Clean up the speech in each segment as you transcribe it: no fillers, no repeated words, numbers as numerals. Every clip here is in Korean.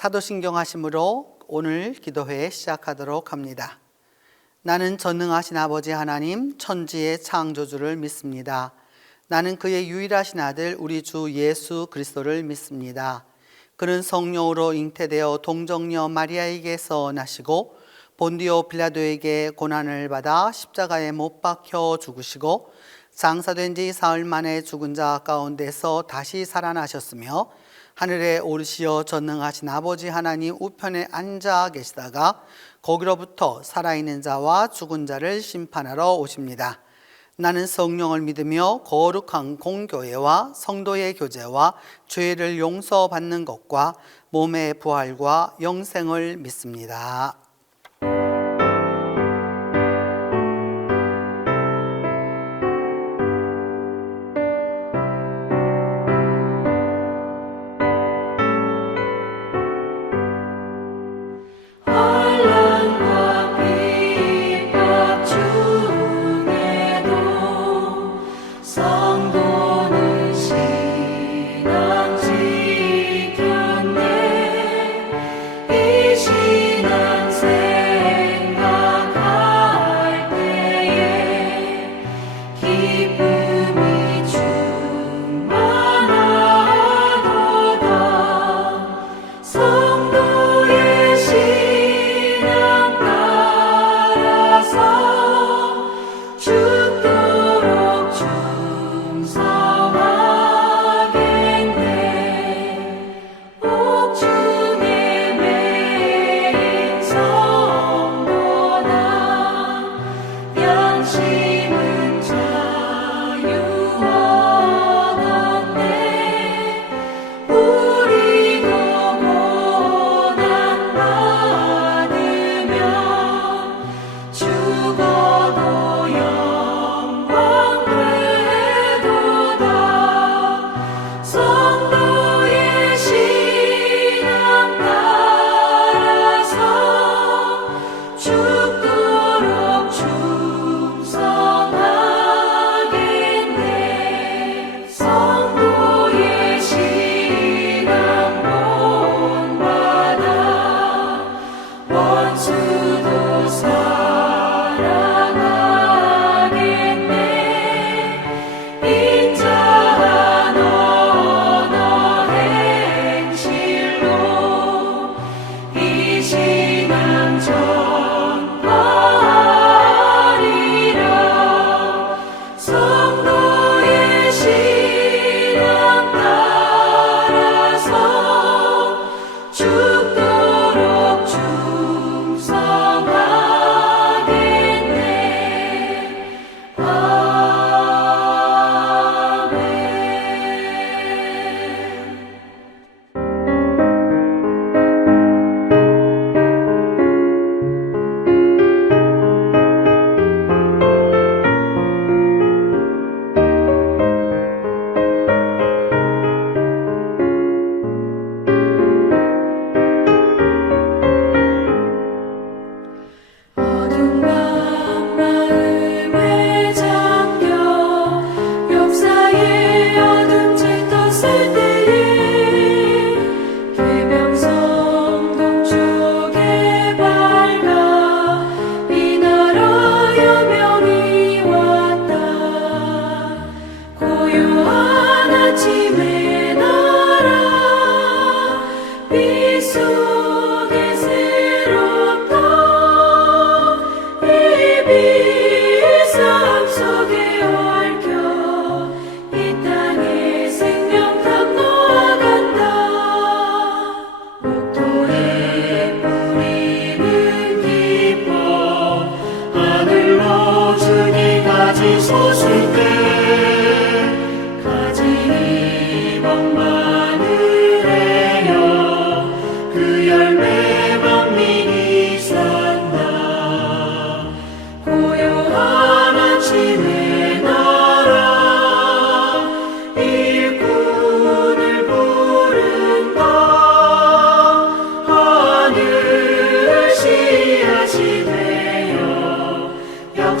사도신경 하심으로 오늘 기도회 시작하도록 합니다. 나는 전능하신 아버지 하나님 천지의 창조주를 믿습니다. 나는 그의 유일하신 아들 우리 주 예수 그리스도를 믿습니다. 그는 성령으로 잉태되어 동정녀 마리아에게서 나시고 본디오 빌라도에게 고난을 받아 십자가에 못 박혀 죽으시고 장사된 지 사흘 만에 죽은 자 가운데서 다시 살아나셨으며 하늘에 오르시어 전능하신 아버지 하나님 우편에 앉아 계시다가 거기로부터 살아있는 자와 죽은 자를 심판하러 오십니다. 나는 성령을 믿으며 거룩한 공교회와 성도의 교제와 죄를 용서받는 것과 몸의 부활과 영생을 믿습니다.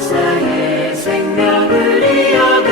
역사의 생명을 이어가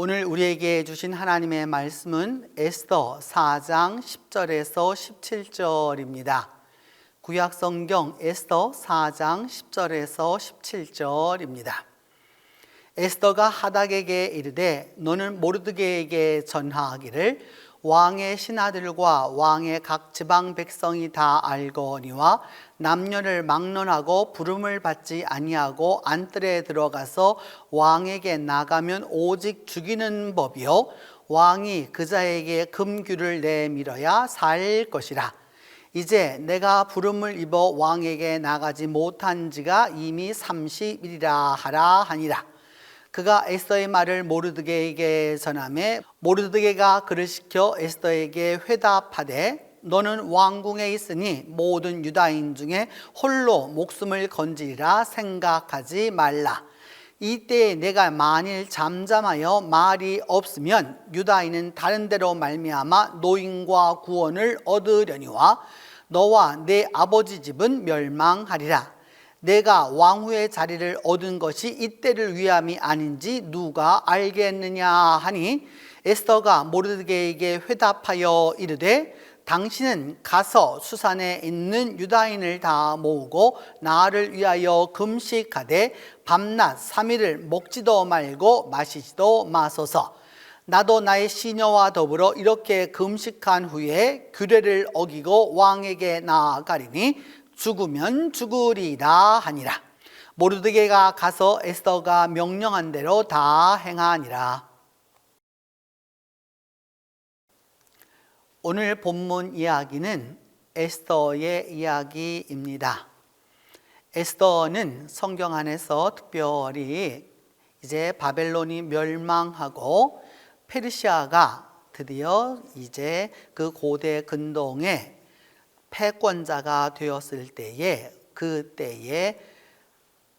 오늘 우리에게 주신 하나님의 말씀은 에스더 4장 10절에서 17절입니다. 구약성경 에스더 4장 10절에서 17절입니다. 에스더가 하닥에게 이르되 너는 모르드게에게 전하기를 왕의 신하들과 왕의 각 지방 백성이 다 알거니와 남녀를 막론하고 부름을 받지 아니하고 안뜰에 들어가서 왕에게 나가면 오직 죽이는 법이요 왕이 그자에게 금규를 내밀어야 살 것이라. 이제 내가 부름을 입어 왕에게 나가지 못한 지가 이미 30일이라 하라 하니라. 그가 에스더의 말을 모르드게에게 전하매 모르드게가 그를 시켜 에스더에게 회답하되 너는 왕궁에 있으니 모든 유다인 중에 홀로 목숨을 건지리라 생각하지 말라. 이때에 내가 만일 잠잠하여 말이 없으면 유다인은 다른 데로 말미암아 노임과 구원을 얻으려니와 너와 내 아버지 집은 멸망하리라. 내가 왕후의 자리를 얻은 것이 이때를 위함이 아닌지 누가 알겠느냐 하니 에스더가 모르드게에게 회답하여 이르되 당신은 가서 수산에 있는 유다인을 다 모으고 나를 위하여 금식하되 밤낮 3일을 먹지도 말고 마시지도 마소서. 나도 나의 시녀와 더불어 이렇게 금식한 후에 규례를 어기고 왕에게 나아가리니 죽으면 죽으리라 하니라. 모르드게가 가서 에스더가 명령한 대로 다 행하니라. 오늘 본문 이야기는 에스더의 이야기입니다. 에스더는 성경 안에서 특별히 이제 바벨론이 멸망하고 페르시아가 드디어 이제 그 고대 근동의 패권자가 되었을 때에 그때에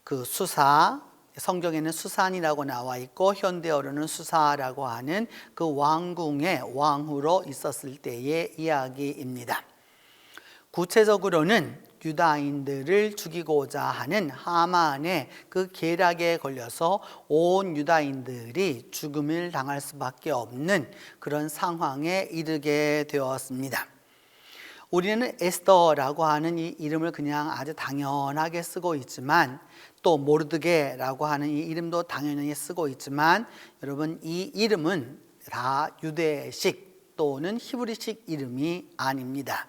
그 수사, 성경에는 수산이라고 나와 있고 현대어로는 수사라고 하는 그 왕궁의 왕후로 있었을 때의 이야기입니다. 구체적으로는 유다인들을 죽이고자 하는 하만의 그 계략에 걸려서 온 유다인들이 죽음을 당할 수밖에 없는 그런 상황에 이르게 되었습니다. 우리는 에스더라고 하는 이 이름을 그냥 아주 당연하게 쓰고 있지만 또 모르드게라고 하는 이 이름도 당연히 쓰고 있지만 여러분 이 이름은 다 유대식 또는 히브리식 이름이 아닙니다.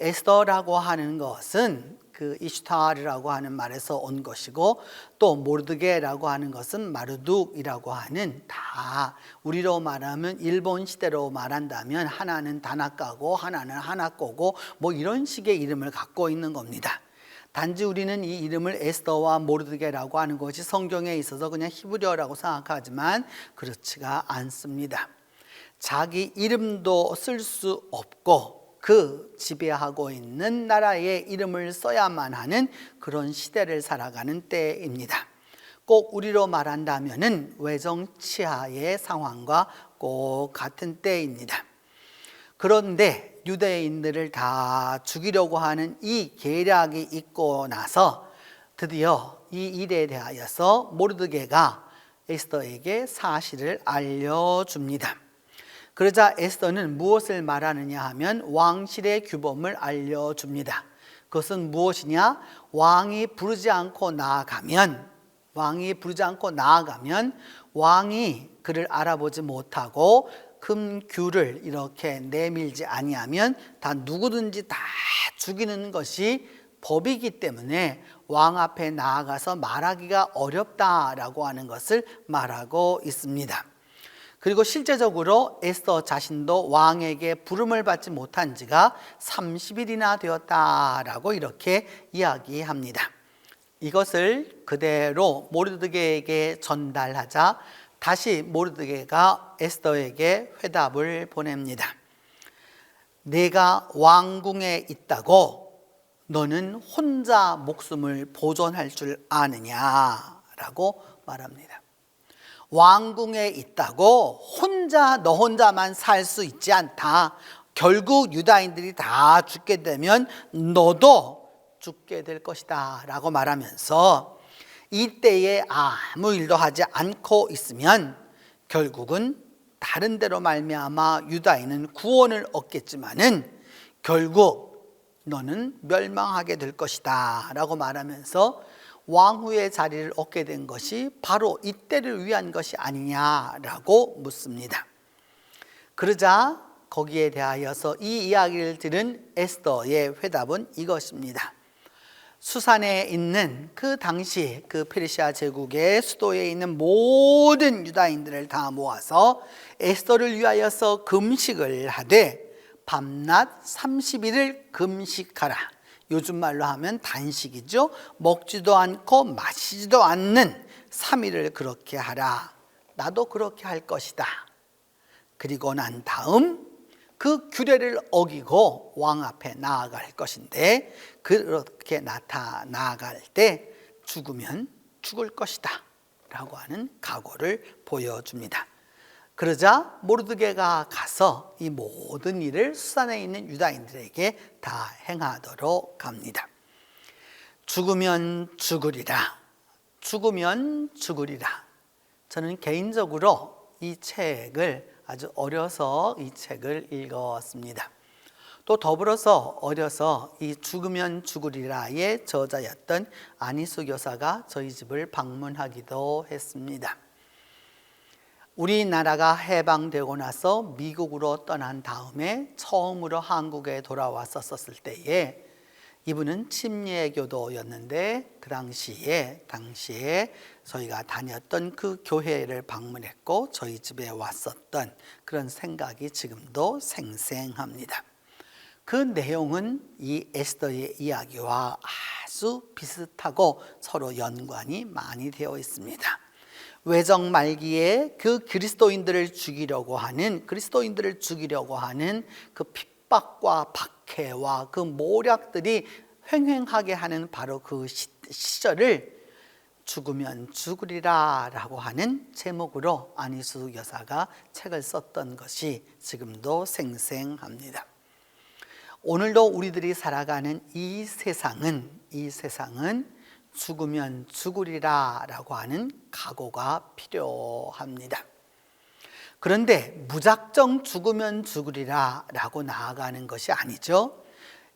에스더라고 하는 것은 그 이슈타르라고 하는 말에서 온 것이고 또 모르드게라고 하는 것은 마르둑이라고 하는 다 우리로 말하면 일본 시대로 말한다면 하나는 다나카고 하나는 하나코고 뭐 이런 식의 이름을 갖고 있는 겁니다. 단지 우리는 이 이름을 에스더와 모르드게라고 하는 것이 성경에 있어서 그냥 히브리어라고 생각하지만 그렇지가 않습니다. 자기 이름도 쓸 수 없고 그 지배하고 있는 나라의 이름을 써야만 하는 그런 시대를 살아가는 때입니다. 꼭 우리로 말한다면은 외정치하의 상황과 꼭 같은 때입니다. 그런데 유대인들을 다 죽이려고 하는 이 계략이 있고 나서 드디어 이 일에 대하여서 모르드게가 에스더에게 사실을 알려줍니다. 그러자 에스더는 무엇을 말하느냐 하면 왕실의 규범을 알려줍니다. 그것은 무엇이냐? 왕이 부르지 않고 나아가면 왕이 그를 알아보지 못하고 금규를 이렇게 내밀지 아니하면 다 누구든지 다 죽이는 것이 법이기 때문에 왕 앞에 나아가서 말하기가 어렵다라고 하는 것을 말하고 있습니다. 그리고 실제적으로 에스더 자신도 왕에게 부름을 받지 못한 지가 30일이나 되었다라고 이렇게 이야기합니다. 이것을 그대로 모르드게에게 전달하자 다시 모르드게가 에스더에게 회답을 보냅니다. 내가 왕궁에 있다고 너는 혼자 목숨을 보존할 줄 아느냐라고 말합니다. 왕궁에 있다고 너 혼자만 살 수 있지 않다. 결국 유다인들이 다 죽게 되면 너도 죽게 될 것이다 라고 말하면서 이때에 아무 일도 하지 않고 있으면 결국은 다른 데로 말미암아 유다인은 구원을 얻겠지만은 결국 너는 멸망하게 될 것이다 라고 말하면서 왕후의 자리를 얻게 된 것이 바로 이때를 위한 것이 아니냐라고 묻습니다. 그러자 거기에 대하여서 이 이야기를 들은 에스더의 회답은 이것입니다. 수산에 있는 그 당시 그 페르시아 제국의 수도에 있는 모든 유다인들을 다 모아서 에스더를 위하여서 금식을 하되 밤낮 30일을 금식하라. 요즘 말로 하면 단식이죠. 먹지도 않고 마시지도 않는 3일을 그렇게 하라. 나도 그렇게 할 것이다. 그리고 난 다음 그 규례를 어기고 왕 앞에 나아갈 것인데 그렇게 나아갈 때 죽으면 죽을 것이다 라고 하는 각오를 보여줍니다. 그러자 모르드게가 가서 이 모든 일을 수산에 있는 유다인들에게 다 행하도록 합니다. 죽으면 죽으리라. 죽으면 죽으리라. 저는 개인적으로 이 책을 아주 어려서 이 책을 읽었습니다. 또 더불어서 어려서 이 죽으면 죽으리라의 저자였던 안희수 교사가 저희 집을 방문하기도 했습니다. 우리나라가 해방되고 나서 미국으로 떠난 다음에 처음으로 한국에 돌아왔었을 때에 이분은 침례교도였는데 그 당시에 저희가 다녔던 그 교회를 방문했고 저희 집에 왔었던 그런 생각이 지금도 생생합니다. 그 내용은 이 에스더의 이야기와 아주 비슷하고 서로 연관이 많이 되어 있습니다. 외정 말기에 그 그리스도인들을 죽이려고 하는 그 핍박과 박해와 그 모략들이 횡행하게 하는 바로 그 시절을 죽으면 죽으리라 라고 하는 제목으로 안희수 여사가 책을 썼던 것이 지금도 생생합니다. 오늘도 우리들이 살아가는 이 세상은 죽으면 죽으리라 라고 하는 각오가 필요합니다. 그런데 무작정 죽으면 죽으리라 라고 나아가는 것이 아니죠.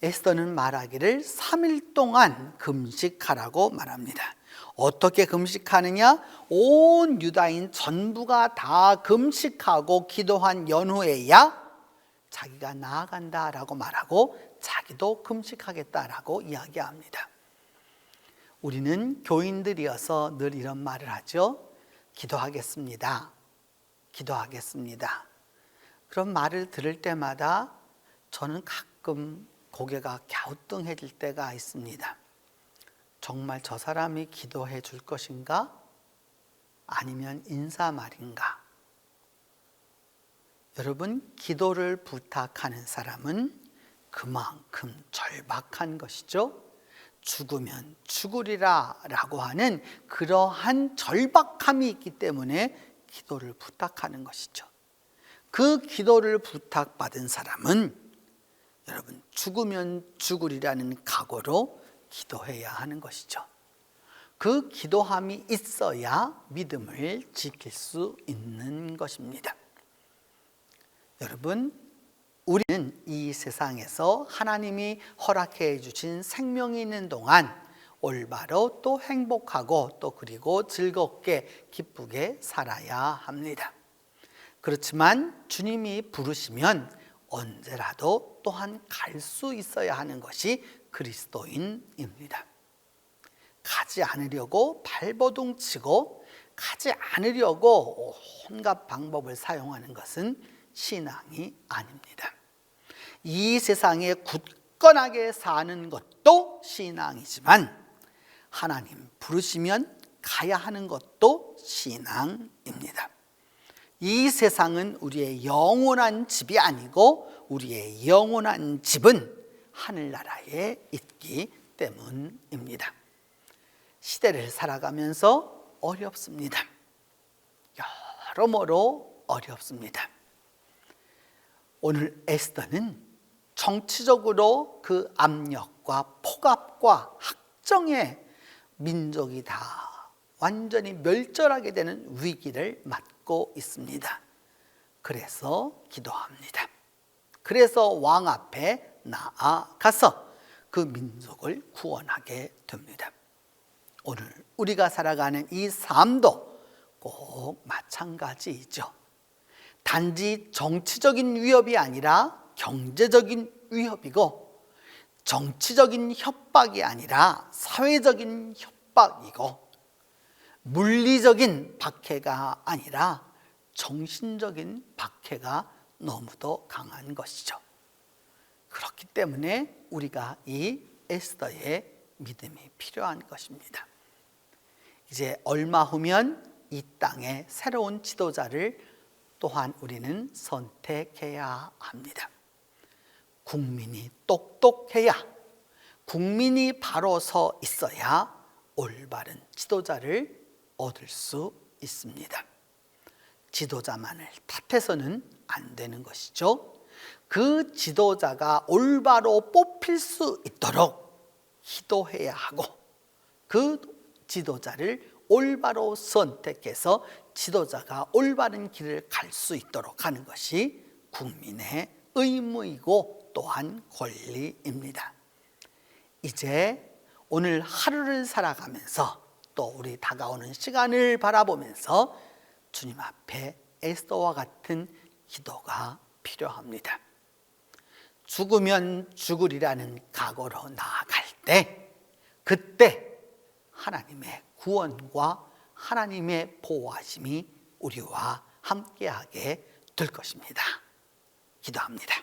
에스더는 말하기를 3일 동안 금식하라고 말합니다. 어떻게 금식하느냐? 온 유다인 전부가 다 금식하고 기도한 연후에야 자기가 나아간다라고 말하고 자기도 금식하겠다라고 이야기합니다. 우리는 교인들이어서 늘 이런 말을 하죠. 기도하겠습니다. 그런 말을 들을 때마다 저는 가끔 고개가 갸우뚱해질 때가 있습니다. 정말 저 사람이 기도해 줄 것인가? 아니면 인사말인가? 여러분, 기도를 부탁하는 사람은 그만큼 절박한 것이죠. 죽으면 죽으리라 라고 하는 그러한 절박함이 있기 때문에 기도를 부탁하는 것이죠. 그 기도를 부탁받은 사람은 여러분 죽으면 죽으리라는 각오로 기도해야 하는 것이죠. 그 기도함이 있어야 믿음을 지킬 수 있는 것입니다. 여러분, 우리는 이 세상에서 하나님이 허락해 주신 생명이 있는 동안 올바로 또 행복하고 또 그리고 즐겁게 기쁘게 살아야 합니다. 그렇지만 주님이 부르시면 언제라도 또한 갈 수 있어야 하는 것이 그리스도인입니다. 가지 않으려고 발버둥 치고 가지 않으려고 온갖 방법을 사용하는 것은 신앙이 아닙니다. 이 세상에 굳건하게 사는 것도 신앙이지만 하나님 부르시면 가야 하는 것도 신앙입니다. 이 세상은 우리의 영원한 집이 아니고 우리의 영원한 집은 하늘나라에 있기 때문입니다. 시대를 살아가면서 어렵습니다. 여러모로 어렵습니다. 오늘 에스더는 정치적으로 그 압력과 폭압과 학정에 민족이 다 완전히 멸절하게 되는 위기를 맞고 믿고 있습니다. 그래서 기도합니다. 그래서 왕 앞에 나아가서 그 민족을 구원하게 됩니다. 오늘 우리가 살아가는 이 삶도 꼭 마찬가지이죠. 단지 정치적인 위협이 아니라 경제적인 위협이고, 정치적인 협박이 아니라 사회적인 협박이고, 물리적인 박해가 아니라 정신적인 박해가 너무도 강한 것이죠. 그렇기 때문에 우리가 이 에스더의 믿음이 필요한 것입니다. 이제 얼마 후면 이 땅에 새로운 지도자를 또한 우리는 선택해야 합니다. 국민이 똑똑해야, 국민이 바로 서 있어야 올바른 지도자를 얻을 수 있습니다. 지도자만을 탓해서는 안 되는 것이죠. 그 지도자가 올바로 뽑힐 수 있도록 기도해야 하고, 그 지도자를 올바로 선택해서 지도자가 올바른 길을 갈 수 있도록 하는 것이 국민의 의무이고 또한 권리입니다. 이제 오늘 하루를 살아가면서 또 우리 다가오는 시간을 바라보면서 주님 앞에 에스더와 같은 기도가 필요합니다. 죽으면 죽으리라는 각오로 나아갈 때, 그때 하나님의 구원과 하나님의 보호하심이 우리와 함께하게 될 것입니다. 기도합니다.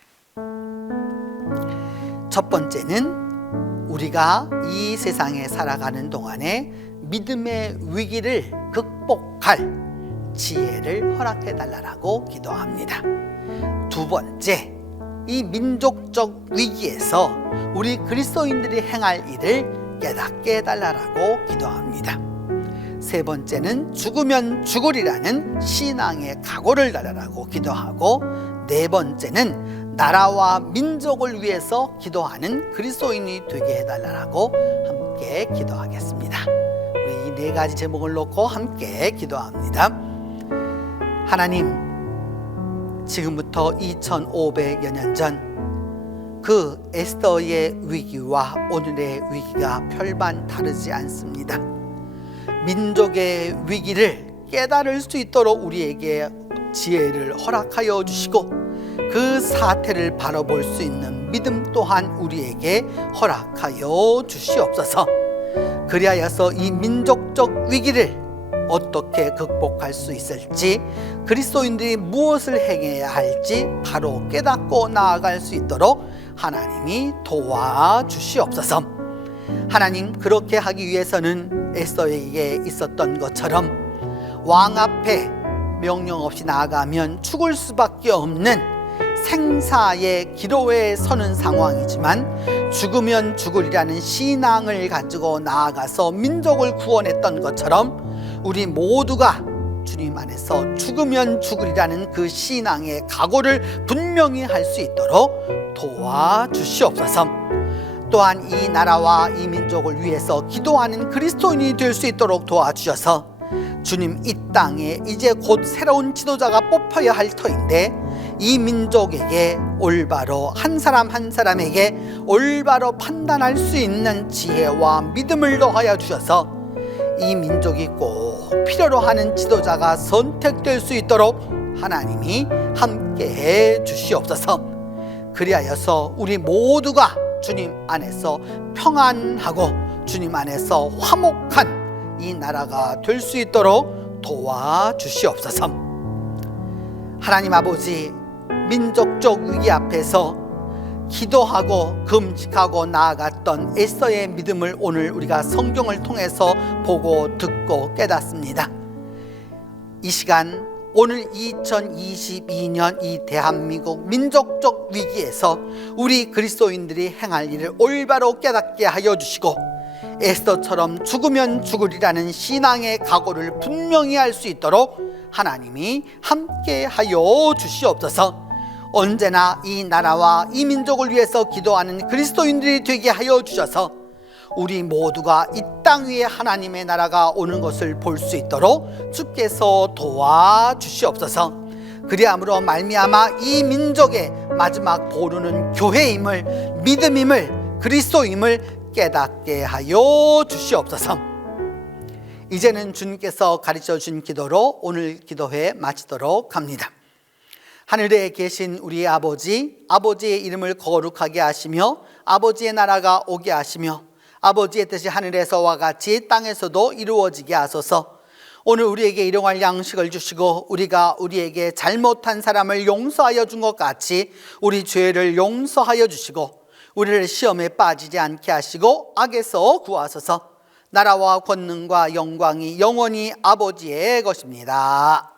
첫 번째는 우리가 이 세상에 살아가는 동안에 믿음의 위기를 극복할 지혜를 허락해 달라고 기도합니다. 두 번째, 이 민족적 위기에서 우리 그리스도인들이 행할 일을 깨닫게 해달라고 기도합니다. 세 번째는 죽으면 죽으리라는 신앙의 각오를 달라고 기도하고, 네 번째는 나라와 민족을 위해서 기도하는 그리스도인이 되게 해달라고 함께 기도하겠습니다. 우리 이 네 가지 제목을 놓고 함께 기도합니다. 하나님, 지금부터 2500여 년 전 그 에스더의 위기와 오늘의 위기가 별반 다르지 않습니다. 민족의 위기를 깨달을 수 있도록 우리에게 지혜를 허락하여 주시고, 그 사태를 바라볼 수 있는 믿음 또한 우리에게 허락하여 주시옵소서. 그리하여서 이 민족적 위기를 어떻게 극복할 수 있을지, 그리스도인들이 무엇을 행해야 할지 바로 깨닫고 나아갈 수 있도록 하나님이 도와주시옵소서. 하나님, 그렇게 하기 위해서는 에스더에게 있었던 것처럼 왕 앞에 명령 없이 나아가면 죽을 수밖에 없는 생사의 기로에 서는 상황이지만, 죽으면 죽으리라는 신앙을 가지고 나아가서 민족을 구원했던 것처럼 우리 모두가 주님 안에서 죽으면 죽으리라는 그 신앙의 각오를 분명히 할 수 있도록 도와주시옵소서. 또한 이 나라와 이 민족을 위해서 기도하는 그리스도인이 될 수 있도록 도와주셔서, 주님, 이 땅에 이제 곧 새로운 지도자가 뽑혀야 할 터인데, 이 민족에게 올바로 한 사람 한 사람에게 올바로 판단할 수 있는 지혜와 믿음을 더하여 주셔서 이 민족이 꼭 필요로 하는 지도자가 선택될 수 있도록 하나님이 함께해 주시옵소서. 그리하여서 우리 모두가 주님 안에서 평안하고 주님 안에서 화목한 이 나라가 될 수 있도록 도와주시옵소서. 하나님 아버지, 민족적 위기 앞에서 기도하고 금식하고 나아갔던 에스더의 믿음을 오늘 우리가 성경을 통해서 보고 듣고 깨닫습니다. 이 시간, 오늘 2022년 이 대한민국 민족적 위기에서 우리 그리스도인들이 행할 일을 올바로 깨닫게 하여 주시고, 에스더처럼 죽으면 죽으리라는 신앙의 각오를 분명히 할 수 있도록 하나님이 함께 하여 주시옵소서. 언제나 이 나라와 이 민족을 위해서 기도하는 그리스도인들이 되게 하여 주셔서 우리 모두가 이 땅 위에 하나님의 나라가 오는 것을 볼 수 있도록 주께서 도와주시옵소서. 그리함으로 말미암아 이 민족의 마지막 보루는 교회임을, 믿음임을, 그리스도임을 깨닫게 하여 주시옵소서. 이제는 주님께서 가르쳐 준 기도로 오늘 기도회 마치도록 합니다. 하늘에 계신 우리 아버지, 아버지의 이름을 거룩하게 하시며 아버지의 나라가 오게 하시며 아버지의 뜻이 하늘에서와 같이 땅에서도 이루어지게 하소서. 오늘 우리에게 일용할 양식을 주시고 우리가 우리에게 잘못한 사람을 용서하여 준 것 같이 우리 죄를 용서하여 주시고 우리를 시험에 빠지지 않게 하시고 악에서 구하소서. 나라와 권능과 영광이 영원히 아버지의 것입니다.